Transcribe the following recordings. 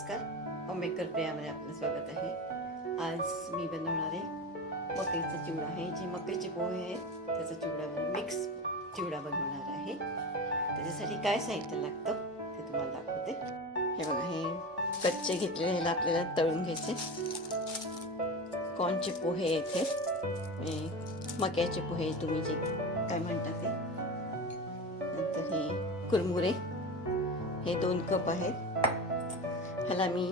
नमस्कार, होममेकर प्रियामध्ये आपलं स्वागत आहे. आज मी बनवणार आहे मकईचा चिवडा आहे. जे मकईचे पोहे आहेत त्याचा चिवडा मिक्स चिवडा बनवणार आहे. त्याच्यासाठी काय साहित्य लागतं ते तुम्हाला दाखवते. हे बघा, हे कच्चे घेतलेले ह्याला आपल्याला तळून घ्यायचे. कॉर्नचे पोहे येथे मक्याचे पोहे तुम्ही जे काय म्हणता ते. नंतर हे कुरमुरे, हे 2 कप आहेत. ह्याला मी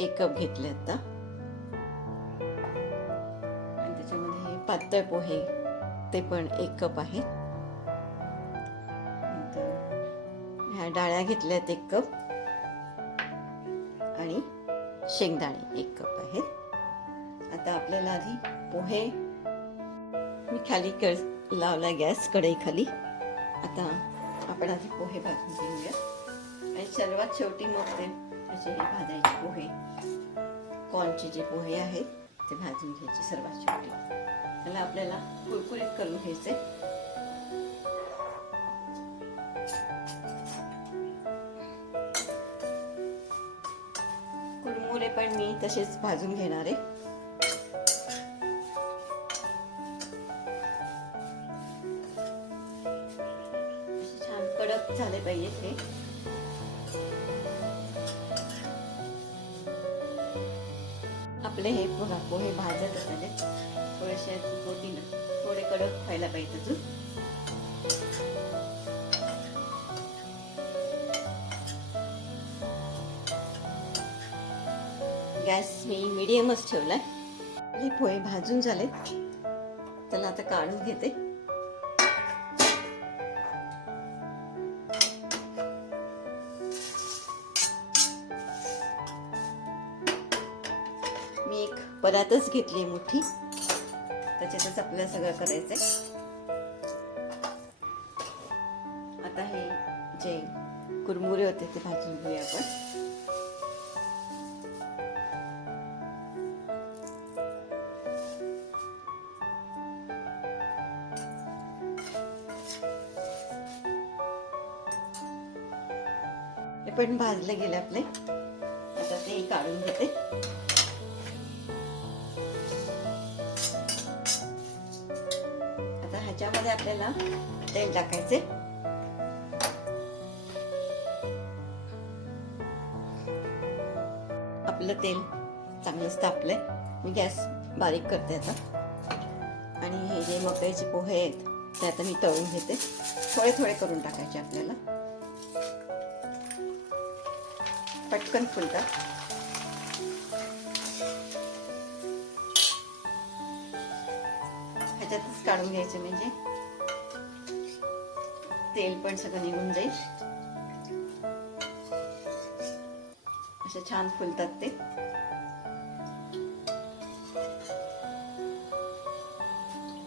1 कप घेतले आता. आणि त्याच्यामध्ये हे पातळ पोहे ते पण 1 कप आहेत. नंतर ह्या डाळ्या घेतल्यात 1 कप आणि शेंगदाणे 1 कप आहेत. आता आपल्याला आधी पोहे, मी खाली लावला गॅस कढई खाली. आता आपण आधी पोहे भाजून घेऊया आणि सर्वात शेवटी मग ते असे हे भाजायचे पोहे, कॉर्नचे जे पोहे आहेत ते भाजून घ्यायचे सर्वात शेवटी. त्याला आपल्याला कुरकुरीत करून घ्यायचे. कुरमुरे पण मी तसेच भाजून घेणार आहे. छान कडक झाले पाहिजे हे. आपले हे पोहे भाजत असताना थोडेसे थोडे कडक व्हायला पाहिजे अजून. गॅस मी मीडियमच ठेवलाय. आपले पोहे भाजून झाले, त्याला आता काढून घेते. मी एक परातच घेतली मोठी, त्याच्यातच आपल्याला सगळं करायचंय. आता हे जे कुरमुरे होते ते भाजून घेऊया आपण. हे पण भाजले गेले आपले. आता ते काढून घेते. ह्याच्यामध्ये आपल्याला तेल टाकायचे. आपलं तेल चांगलंच तापलंय. मी गॅस बारीक करते आता. आणि हे जे मकईचे पोहे आहेत ते आता मी तळून घेते. थोडे थोडे करून टाकायचे आपल्याला, पटकन फुलतात. ह्याच्यातच काढून घ्यायचे म्हणजे तेल पण सगळं निघून जाईल. असे छान फुलतात ते.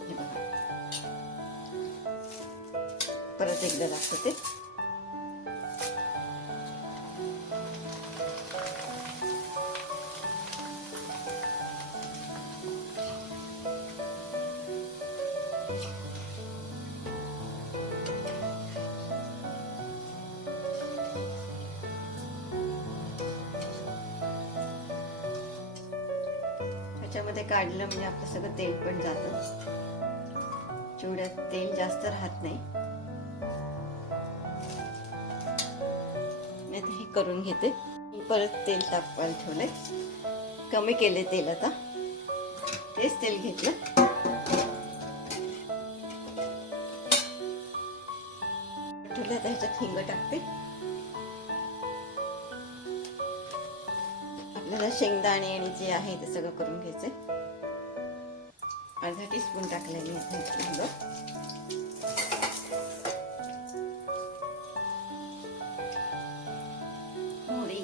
हे बघा, परत एकदा दाखवते. ह्याच्यामध्ये काढलं म्हणजे आपलं सगळं तेल पण जातं. चिवड्यात तेल जास्त राहत नाही. मी आता हे करून घेते. मी परत तेल तापवायला ठेवले, कमी केले तेल. आता तेच तेल घेतलं. ठेवलं आता ह्याच्यात हिंग टाकते. आपल्याला शेंगदाणे आणि जे आहे ते सगळं करून घ्यायचंय. अर्धा टीस्पून टाकले मी हिंग. मोहरी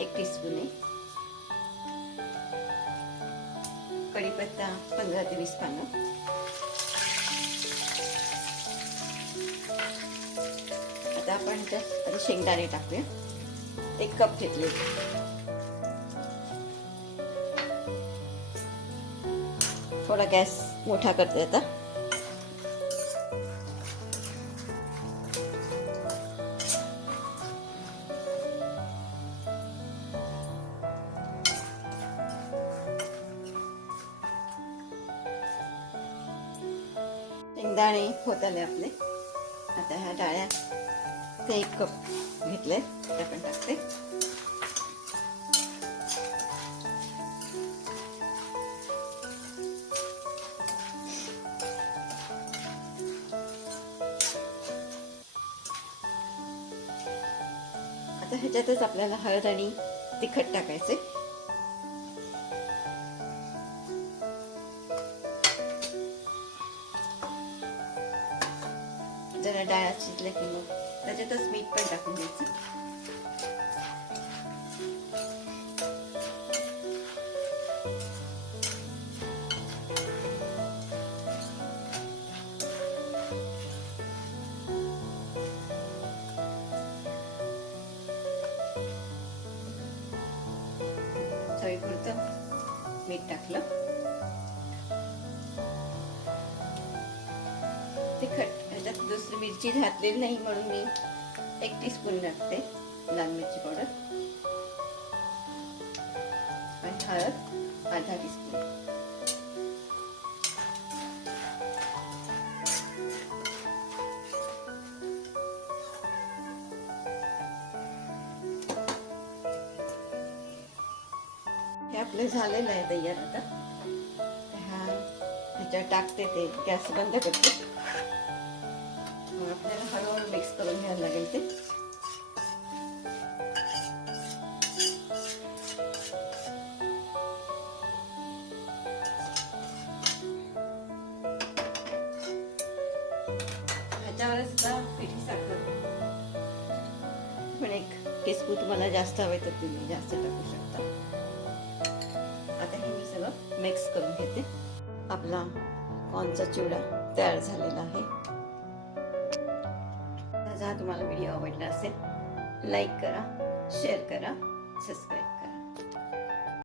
1 टीस्पून आहे. कढीपत्ता 15 ते 20 पानं. आता आपण त्यात शेंगदाणे टाकूया. 1 कप घेतले. थोडा गॅस मोठा करते आता. शेंगदाणे होत आले आपले. आता ह्या डाळ्या ते 1 कप घेतले ते आपण टाकते. आता ह्याच्यातच आपल्याला हळद आणि तिखट टाकायचे. जरा डाळ शिजल्या की मग त्याच्यातच मीठ पण टाकून द्यायचं. चवीपुरतं मीठ टाकलं. तिखट ह्याच्यात दुसरी मिरची घातलेली नाही म्हणून मी 1 टीस्पून टाकते लाल मिरची पावडर आणि हळद अर्धा टीस्पून. हे आपलं झालेलं आहे तयार. आता ह्याच्यात टाकते ते गॅस बंद करते. आपल्याला हळूहळू मिक्स करून घ्यायला लागेल ते. ह्याच्यावरच पिठी साखर पण 1 टीस्पून तुम्हाला जास्त हवे तर तुम्ही जास्त टाकू शकता. आता हे मी सगळं मिक्स करून घेते. आपला कॉर्नचा चिवडा तयार झालेला आहे. जर तुम्हाला व्हिडिओ आवडला असेल लाईक करा, शेअर करा, सबस्क्राईब करा.